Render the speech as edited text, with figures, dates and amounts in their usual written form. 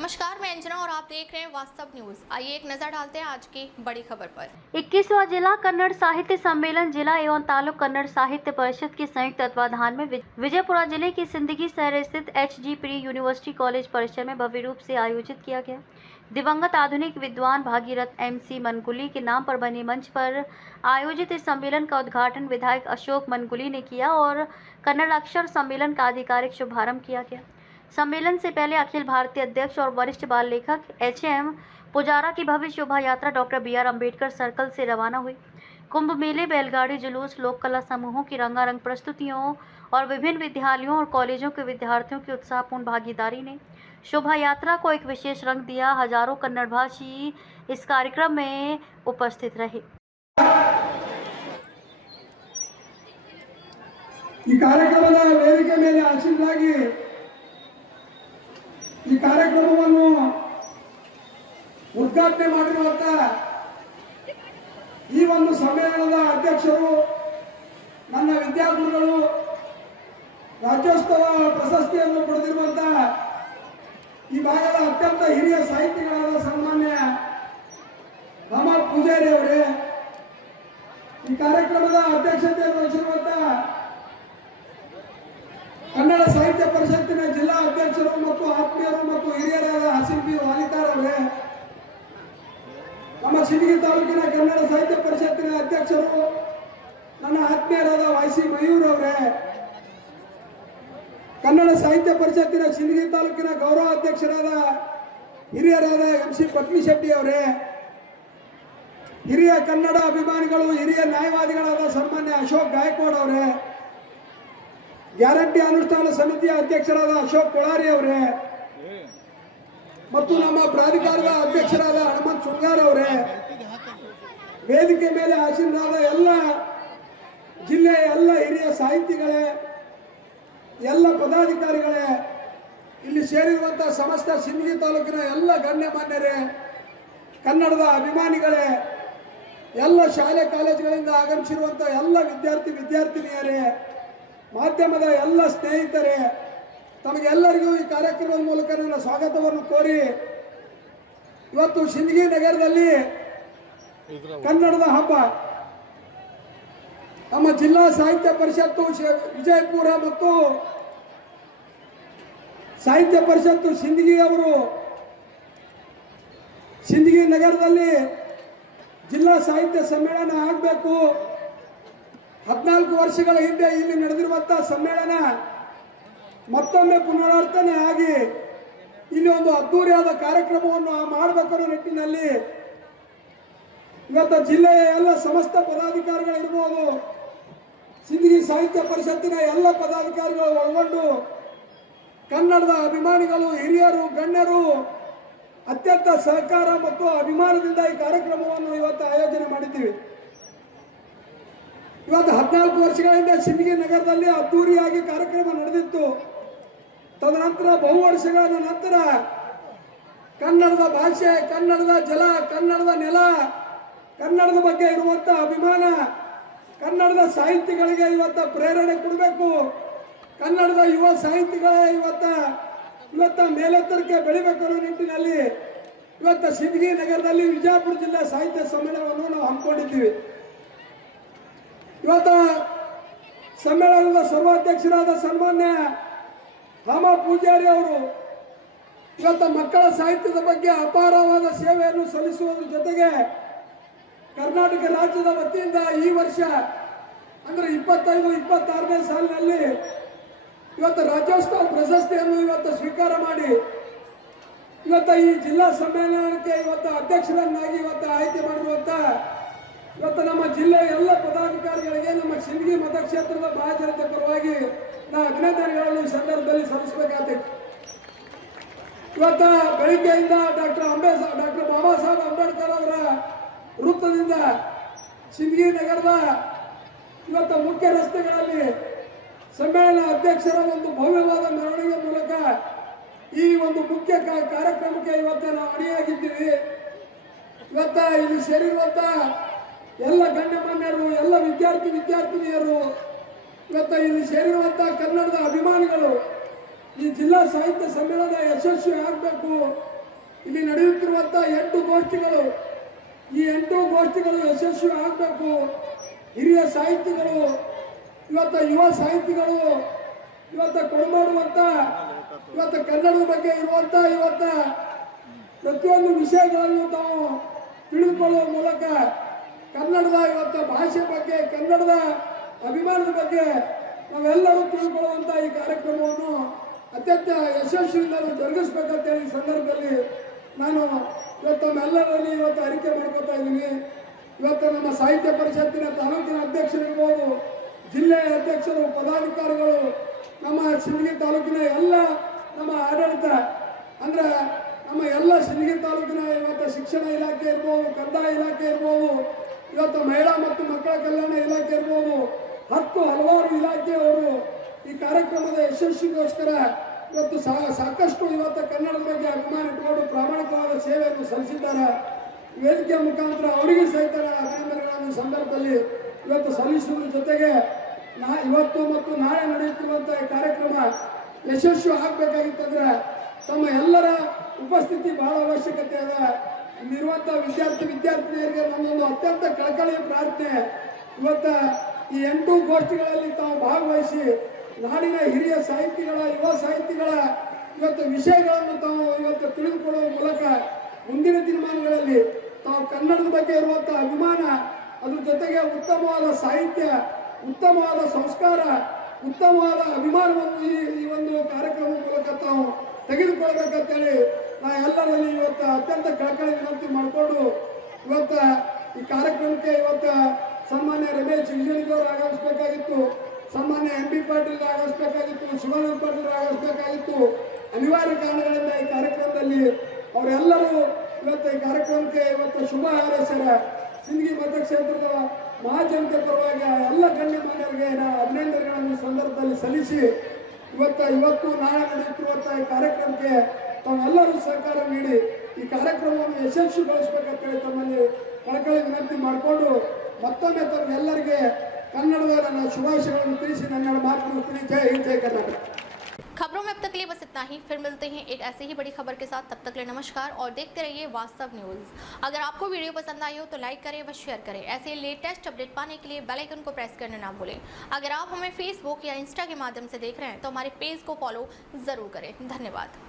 नमस्कार, मैं अंजना और आप देख रहे हैं वास्तव न्यूज। आइए एक नजर डालते हैं आज की बड़ी खबर पर। 21वां जिला कन्नड़ साहित्य सम्मेलन जिला एवं तालुक कन्नड़ साहित्य परिषद के संयुक्त तत्वाधान में विजयपुरा जिले की सिंदगी शहर स्थित HG प्री यूनिवर्सिटी कॉलेज परिसर में भव्य रूप से आयोजित किया गया। दिवंगत आधुनिक विद्वान भागीरथ MC मनगुली के नाम पर बने मंच पर आयोजित इस सम्मेलन का उद्घाटन विधायक अशोक मनगुली ने किया और कन्नड़ अक्षर सम्मेलन का आधिकारिक शुभारंभ किया गया। सम्मेलन से पहले अखिल भारतीय अध्यक्ष और वरिष्ठ बाल लेखक HM पुजारा की भव्य शोभा यात्रा डॉक्टर BR अम्बेडकर सर्कल से रवाना हुई। कुंभ मेले, बैलगाड़ी जुलूस, लोक कला समूहों की रंगारंग प्रस्तुतियों और विभिन्न विद्यालयों और कॉलेजों के विद्यार्थियों की उत्साहपूर्ण भागीदारी ने शोभा यात्रा को एक विशेष रंग दिया। हजारों कन्नड़ भाषी इस कार्यक्रम में उपस्थित रहे। ಈ ಕಾರ್ಯಕ್ರಮವನ್ನು ಉದ್ಘಾಟನೆ ಮಾಡಿರುವಂತ ಈ ಒಂದು ಸಮ್ಮೇಳನದ ಅಧ್ಯಕ್ಷರು, ನನ್ನ ವಿದ್ಯಾರ್ಥಿಗಳು, ರಾಜ್ಯೋತ್ಸವ ಪ್ರಶಸ್ತಿಯನ್ನು ಪಡೆದಿರುವಂತ ಈ ಭಾಗದ ಅತ್ಯಂತ ಹಿರಿಯ ಸಾಹಿತಿಗಳಾದ ಸನ್ಮಾನ್ಯ ರಾಮನಾಥ್ ಪೂಜಾರಿ ಅವರೇ, ಈ ಕಾರ್ಯಕ್ರಮದ ಅಧ್ಯಕ್ಷತೆಯನ್ನು ವಹಿಸಿರುವಂತ ಕನ್ನಡ ಸಾಹಿತ್ಯ ಪರಿಷತ್ತಿನ ಜಿಲ್ಲಾ ಅಧ್ಯಕ್ಷರು ಮತ್ತು ಆತ್ಮೀಯರು ಮತ್ತು ಹಿರಿಯರಾದ ಹಸೀಂ ಬಿ ವಾಲಿಕಾರ್ ಅವರೇ, ನಮ್ಮ ಸಿಂದಗಿ ತಾಲೂಕಿನ ಕನ್ನಡ ಸಾಹಿತ್ಯ ಪರಿಷತ್ತಿನ ಅಧ್ಯಕ್ಷರು ನನ್ನ ಆತ್ಮೀಯರಾದ YC ಮಯೂರ್ ಅವರೇ, ಕನ್ನಡ ಸಾಹಿತ್ಯ ಪರಿಷತ್ತಿನ ಸಿಂದಗಿ ತಾಲೂಕಿನ ಗೌರವ ಅಧ್ಯಕ್ಷರಾದ ಹಿರಿಯರಾದ MC ಪಟ್ನಿಶೆಟ್ಟಿ ಅವರೇ, ಹಿರಿಯ ಕನ್ನಡ ಅಭಿಮಾನಿಗಳು, ಹಿರಿಯ ನ್ಯಾಯವಾದಿಗಳಾದ ಸನ್ಮಾನ್ಯ ಅಶೋಕ್ ಗಾಯಕ್ವಾಡ್ ಅವರೇ, ಗ್ಯಾರಂಟಿ ಅನುಷ್ಠಾನ ಸಮಿತಿಯ ಅಧ್ಯಕ್ಷರಾದ ಅಶೋಕ್ ಕೊಳಾರಿ ಅವರೇ ಮತ್ತು ನಮ್ಮ ಪ್ರಾಧಿಕಾರದ ಅಧ್ಯಕ್ಷರಾದ ಹನುಮಂತ್ ಸುಂಗಾರ್ ಅವರೇ, ವೇದಿಕೆ ಮೇಲೆ ಆಸೀನರಾದ ಎಲ್ಲ ಜಿಲ್ಲೆಯ ಎಲ್ಲ ಹಿರಿಯ ಸಾಹಿತಿಗಳೇ, ಎಲ್ಲ ಪದಾಧಿಕಾರಿಗಳೇ, ಇಲ್ಲಿ ಸೇರಿರುವಂತಹ ಸಮಸ್ತ ಸಿಂದಗಿ ತಾಲೂಕಿನ ಎಲ್ಲ ಗಣ್ಯಮಾನ್ಯರೇ, ಕನ್ನಡದ ಅಭಿಮಾನಿಗಳೇ, ಎಲ್ಲ ಶಾಲೆ ಕಾಲೇಜುಗಳಿಂದ ಆಗಮಿಸಿರುವಂತಹ ಎಲ್ಲ ವಿದ್ಯಾರ್ಥಿನಿಯರೇ, ಮಾಧ್ಯಮದ ಎಲ್ಲ ಸ್ನೇಹಿತರೇ, ತಮಗೆಲ್ಲರಿಗೂ ಈ ಕಾರ್ಯಕ್ರಮದ ಮೂಲಕ ನನ್ನ ಸ್ವಾಗತವನ್ನು ಕೋರಿ, ಇವತ್ತು ಸಿಂದಗಿ ನಗರದಲ್ಲಿ ಕನ್ನಡದ ಹಬ್ಬ, ನಮ್ಮ ಜಿಲ್ಲಾ ಸಾಹಿತ್ಯ ಪರಿಷತ್ತು ವಿಜಯಪುರ ಮತ್ತು ಸಾಹಿತ್ಯ ಪರಿಷತ್ತು ಸಿಂದಗಿ ಅವರು ಸಿಂದಗಿ ನಗರದಲ್ಲಿ ಜಿಲ್ಲಾ ಸಾಹಿತ್ಯ ಸಮ್ಮೇಳನ ಆಗಬೇಕು, 14 ವರ್ಷಗಳ ಹಿಂದೆ ಇಲ್ಲಿ ನಡೆದಿರುವಂತಹ ಸಮ್ಮೇಳನ ಮತ್ತೊಮ್ಮೆ ಪುನರಾವರ್ತನೆ ಆಗಿ ಇಲ್ಲಿ ಒಂದು ಅದ್ದೂರಿಯಾದ ಕಾರ್ಯಕ್ರಮವನ್ನು ಮಾಡಬೇಕನ್ನೋ ನಿಟ್ಟಿನಲ್ಲಿ ಇವತ್ತು ಜಿಲ್ಲೆಯ ಎಲ್ಲ ಸಮಸ್ತ ಪದಾಧಿಕಾರಿಗಳಿರ್ಬೋದು, ಸಿಂದಗಿ ಸಾಹಿತ್ಯ ಪರಿಷತ್ತಿನ ಎಲ್ಲ ಪದಾಧಿಕಾರಿಗಳು ಒಳಗೊಂಡು ಕನ್ನಡದ ಅಭಿಮಾನಿಗಳು, ಹಿರಿಯರು, ಗಣ್ಯರು ಅತ್ಯಂತ ಸಹಕಾರ ಮತ್ತು ಅಭಿಮಾನದಿಂದ ಈ ಕಾರ್ಯಕ್ರಮವನ್ನು ಇವತ್ತು ಆಯೋಜನೆ ಮಾಡಿದ್ದೀವಿ. ಇವತ್ತು 14 ವರ್ಷಗಳಿಂದ ಸಿಂದಗಿ ನಗರದಲ್ಲಿ ಅದ್ದೂರಿಯಾಗಿ ಕಾರ್ಯಕ್ರಮ ನಡೆದಿತ್ತು. ತದನಂತರ ಬಹು ವರ್ಷಗಳ ನಂತರ ಕನ್ನಡದ ಭಾಷೆ, ಕನ್ನಡದ ಜಲ, ಕನ್ನಡದ ನೆಲ, ಕನ್ನಡದ ಬಗ್ಗೆ ಇರುವಂತ ಅಭಿಮಾನ, ಕನ್ನಡದ ಸಾಹಿತಿಗಳಿಗೆ ಇವತ್ತು ಪ್ರೇರಣೆ ಕೊಡಬೇಕು, ಕನ್ನಡದ ಯುವ ಸಾಹಿತಿಗಳೇ ಇವತ್ತ ಮೇಲೆತ್ತರಕ್ಕೆ ಬೆಳಿಬೇಕು ಅನ್ನೋ ನಿಟ್ಟಿನಲ್ಲಿ ಇವತ್ತು ಸಿಂದಗಿ ನಗರದಲ್ಲಿ ವಿಜಯಪುರ ಜಿಲ್ಲಾ ಸಾಹಿತ್ಯ ಸಮ್ಮೇಳನವನ್ನು ನಾವು ಹಮ್ಮಿಕೊಂಡಿದ್ದೀವಿ. ಇವತ್ತು ಸಮ್ಮೇಳನದ ಸರ್ವಾಧ್ಯಕ್ಷರಾದ ಸನ್ಮಾನ್ಯ ರಾಮನಾಥ್ ಪೂಜಾರಿ ಅವರು ಇವತ್ತು ಮಕ್ಕಳ ಸಾಹಿತ್ಯದ ಬಗ್ಗೆ ಅಪಾರವಾದ ಸೇವೆಯನ್ನು ಸಲ್ಲಿಸುವುದರ ಜೊತೆಗೆ ಕರ್ನಾಟಕ ರಾಜ್ಯದ ವತಿಯಿಂದ ಈ ವರ್ಷ ಅಂದರೆ 25-26ನೇ ಸಾಲಿನಲ್ಲಿ ಇವತ್ತು ರಾಜ್ಯೋತ್ಸವ ಪ್ರಶಸ್ತಿಯನ್ನು ಇವತ್ತು ಸ್ವೀಕಾರ ಮಾಡಿ ಇವತ್ತು ಈ ಜಿಲ್ಲಾ ಸಮ್ಮೇಳನಕ್ಕೆ ಇವತ್ತು ಅಧ್ಯಕ್ಷರನ್ನಾಗಿ ಇವತ್ತು ಆಯ್ಕೆ ಮಾಡಿರುವಂತ ಇವತ್ತು ನಮ್ಮ ಜಿಲ್ಲೆಯ ಎಲ್ಲ ಪದಾಧಿಕಾರಿಗಳಿಗೆ, ನಮ್ಮ ಸಿಂದಗಿ ಮತಕ್ಷೇತ್ರದ ಮಹಾಜನತೆ ಪರವಾಗಿ ನಾವು ಅಭಿನಂದನೆಗಳನ್ನು ಈ ಸಂದರ್ಭದಲ್ಲಿ ಸಲ್ಲಿಸಬೇಕಾಗ್ತದೆ. ಇವತ್ತು ಬೆಳಿಗ್ಗೆಯಿಂದ ಡಾಕ್ಟರ್ ಬಾಬಾ ಸಾಹೇಬ್ ಅಂಬೇಡ್ಕರ್ ಅವರ ವೃತ್ತದಿಂದ ಸಿಂದಗಿ ನಗರದ ಇವತ್ತು ಮುಖ್ಯ ರಸ್ತೆಗಳಲ್ಲಿ ಸಮ್ಮೇಳನ ಅಧ್ಯಕ್ಷರ ಒಂದು ಭವ್ಯವಾದ ಮೆರವಣಿಗೆ ಮೂಲಕ ಈ ಒಂದು ಮುಖ್ಯ ಕಾರ್ಯಕ್ರಮಕ್ಕೆ ಇವತ್ತು ನಾವು ಅಣಿಯಾಗಿದ್ದೀವಿ. ಇವತ್ತ ಇಲ್ಲಿ ಸೇರಿರುವಂತ ಎಲ್ಲ ಗಣ್ಯಮಾನ್ಯರು, ಎಲ್ಲ ವಿದ್ಯಾರ್ಥಿನಿಯರು, ಇವತ್ತು ಇಲ್ಲಿ ಸೇರಿರುವಂತಹ ಕನ್ನಡದ ಅಭಿಮಾನಿಗಳು, ಈ ಜಿಲ್ಲಾ ಸಾಹಿತ್ಯ ಸಮ್ಮೇಳನ ಯಶಸ್ವಿ ಆಗಬೇಕು. ಇಲ್ಲಿ ನಡೆಯುತ್ತಿರುವಂಥ 8 ಗೋಷ್ಠಿಗಳು, ಈ 8 ಗೋಷ್ಠಿಗಳು ಯಶಸ್ವಿ ಆಗಬೇಕು. ಹಿರಿಯ ಸಾಹಿತಿಗಳು, ಇವತ್ತು ಯುವ ಸಾಹಿತಿಗಳು ಇವತ್ತು ಕೊಡಮಾಡುವಂಥ ಇವತ್ತು ಕನ್ನಡದ ಬಗ್ಗೆ ಇರುವಂಥ ಇವತ್ತು ಪ್ರತಿಯೊಂದು ವಿಷಯಗಳನ್ನು ತಾವು ತಿಳಿದುಕೊಳ್ಳುವ ಮೂಲಕ ಕನ್ನಡದ ಇವತ್ತು ಭಾಷೆ ಬಗ್ಗೆ, ಕನ್ನಡದ ಅಭಿಮಾನದ ಬಗ್ಗೆ ನಾವೆಲ್ಲರೂ ತಿಳ್ಕೊಳ್ಳುವಂಥ ಈ ಕಾರ್ಯಕ್ರಮವನ್ನು ಅತ್ಯಂತ ಯಶಸ್ವಿಯಿಂದ ಜರುಗಿಸ್ಬೇಕಂತೇಳಿ ಈ ಸಂದರ್ಭದಲ್ಲಿ ನಾನು ಇವತ್ತು ನಮ್ಮೆಲ್ಲರಲ್ಲಿ ಇವತ್ತು ಅರಿಕೆ ಮಾಡ್ಕೊತಾ ಇದ್ದೀನಿ. ಇವತ್ತು ನಮ್ಮ ಸಾಹಿತ್ಯ ಪರಿಷತ್ತಿನ ತಾಲೂಕಿನ ಅಧ್ಯಕ್ಷರಿರ್ಬೋದು, ಜಿಲ್ಲೆಯ ಅಧ್ಯಕ್ಷರು, ಪದಾಧಿಕಾರಿಗಳು, ನಮ್ಮ ಸಿಂದಗಿ ತಾಲೂಕಿನ ಎಲ್ಲ ನಮ್ಮ ಆಡಳಿತ ಅಂದ್ರೆ ನಮ್ಮ ಎಲ್ಲ ಸಿಂದಗಿ ತಾಲೂಕಿನ ಇವತ್ತು ಶಿಕ್ಷಣ ಇಲಾಖೆ ಇರ್ಬೋದು, ಕಂದಾಯ ಇಲಾಖೆ ಇರ್ಬೋದು, ಇವತ್ತು ಮಹಿಳಾ ಮತ್ತು ಮಕ್ಕಳ ಕಲ್ಯಾಣ ಇಲಾಖೆ ಇರ್ಬೋದು, ಹಲವಾರು ಇಲಾಖೆಯವರು ಈ ಕಾರ್ಯಕ್ರಮದ ಯಶಸ್ವಿಗೋಸ್ಕರ ಇವತ್ತು ಸಾಕಷ್ಟು ಇವತ್ತು ಕನ್ನಡದ ಬಗ್ಗೆ ಅಭಿಮಾನ ಇಟ್ಟುಕೊಂಡು ಪ್ರಾಮಾಣಿಕವಾದ ಸೇವೆಯನ್ನು ಸಲ್ಲಿಸಿದ್ದಾರೆ. ವೇದಿಕೆ ಮುಖಾಂತರ ಅವರಿಗೆ ಸಹಿತ ಅಭಿನಂದನೆಗಳನ್ನು ಸಂದರ್ಭದಲ್ಲಿ ಇವತ್ತು ಸಲ್ಲಿಸುವುದರ ಜೊತೆಗೆ ಇವತ್ತು ಮತ್ತು ನಾಳೆ ನಡೆಯುತ್ತಿರುವಂಥ ಈ ಕಾರ್ಯಕ್ರಮ ಯಶಸ್ವಿ ಆಗಬೇಕಾಗಿತ್ತಂದ್ರೆ ತಮ್ಮ ಎಲ್ಲರ ಉಪಸ್ಥಿತಿ ಬಹಳ ಅವಶ್ಯಕತೆ ಅದ. ಇಲ್ಲಿರುವಂಥ ವಿದ್ಯಾರ್ಥಿನಿಯರಿಗೆ ನನ್ನೊಂದು ಅತ್ಯಂತ ಕಳಕಳಿಯ ಪ್ರಾರ್ಥನೆ, ಇವತ್ತು ಈ 8 ಗೋಷ್ಠಿಗಳಲ್ಲಿ ತಾವು ಭಾಗವಹಿಸಿ ನಾಡಿನ ಹಿರಿಯ ಸಾಹಿತಿಗಳ, ಯುವ ಸಾಹಿತಿಗಳ ಇವತ್ತು ವಿಷಯಗಳನ್ನು ತಾವು ಇವತ್ತು ತಿಳಿದುಕೊಳ್ಳುವ ಮೂಲಕ ಮುಂದಿನ ದಿನಮಾನಗಳಲ್ಲಿ ತಾವು ಕನ್ನಡದ ಬಗ್ಗೆ ಇರುವಂಥ ಅಭಿಮಾನ, ಅದ್ರ ಜೊತೆಗೆ ಉತ್ತಮವಾದ ಸಾಹಿತ್ಯ, ಉತ್ತಮವಾದ ಸಂಸ್ಕಾರ, ಉತ್ತಮವಾದ ಅಭಿಮಾನವನ್ನು ಈ ಒಂದು ಕಾರ್ಯಕ್ರಮದ ಮೂಲಕ ತಾವು ತೆಗೆದುಕೊಳ್ಬೇಕಂತೇಳಿ ನಾ ಎಲ್ಲರಲ್ಲಿ ಇವತ್ತು ಅತ್ಯಂತ ಕಳಕಳಿ ವಿನಂತಿ ಮಾಡಿಕೊಂಡು ಇವತ್ತು ಈ ಕಾರ್ಯಕ್ರಮಕ್ಕೆ ಇವತ್ತು ಸನ್ಮಾನ್ಯ ರಮೇಶ್ ಜಿಗಜಿಣಗಿ ಆಗಮಿಸಬೇಕಾಗಿತ್ತು, ಸನ್ಮಾನ್ಯ MB ಪಾಟೀಲ್ ಆಗಮಿಸಬೇಕಾಗಿತ್ತು, ಶಿವಾನಂದ ಪಾಟೀಲ್ ಆಗಮಿಸಬೇಕಾಗಿತ್ತು. ಅನಿವಾರ್ಯ ಕಾರಣಗಳಿಂದ ಈ ಕಾರ್ಯಕ್ರಮದಲ್ಲಿ ಅವರೆಲ್ಲರೂ ಇವತ್ತು ಈ ಕಾರ್ಯಕ್ರಮಕ್ಕೆ ಇವತ್ತು ಶುಭ ಹಾರೈಸ್ಯಾರ. ಸಿಂದಗಿ ಮತಕ್ಷೇತ್ರದ ಮಹಾಜನತೆ ಪರವಾಗಿ ಎಲ್ಲ ಗಣ್ಯಮಾನ್ಯರಿಗೆ ಅಭಿನಂದನೆಗಳನ್ನು ಸಂದರ್ಭದಲ್ಲಿ ಸಲ್ಲಿಸಿ ಇವತ್ತು ನಾಳೆ ನಡೆಯುತ್ತಿರುವಂಥ ಈ ಕಾರ್ಯಕ್ರಮಕ್ಕೆ ತಾವೆಲ್ಲರೂ ಸಹಕಾರ ನೀಡಿ ಈ ಕಾರ್ಯಕ್ರಮವನ್ನು ಯಶಸ್ವಿಗೊಳಿಸಬೇಕಂತೇಳಿ ತಮ್ಮಲ್ಲಿ ಕಳಕಳಿ ವಿನಂತಿ ಮಾಡಿಕೊಂಡು ಮತ್ತೊಮ್ಮೆ ತಮ್ಮೆಲ್ಲರಿಗೆ ಕನ್ನಡದ ನನ್ನ ಶುಭಾಶಯಗಳನ್ನು ತಿಳಿಸಿ ನನ್ನ ಮಾತು ಮುಗಿಸ್ತೀನಿ. ಜೈ ಹಿಂದ್, ಜೈ ಕರ್ನಾಟಕ. खबरों में अब तक के लिए बस इतना ही। फिर मिलते हैं एक ऐसी ही बड़ी खबर के साथ। तब तक के लिए नमस्कार और देखते रहिए वास्तव न्यूज़। अगर आपको वीडियो पसंद आई हो तो लाइक करें व शेयर करें। ऐसे लेटेस्ट अपडेट पाने के लिए बेल आइकन को प्रेस करना ना भूलें। अगर आप हमें फेसबुक या इंस्टा के माध्यम से देख रहे हैं तो हमारे पेज को फॉलो ज़रूर करें। धन्यवाद।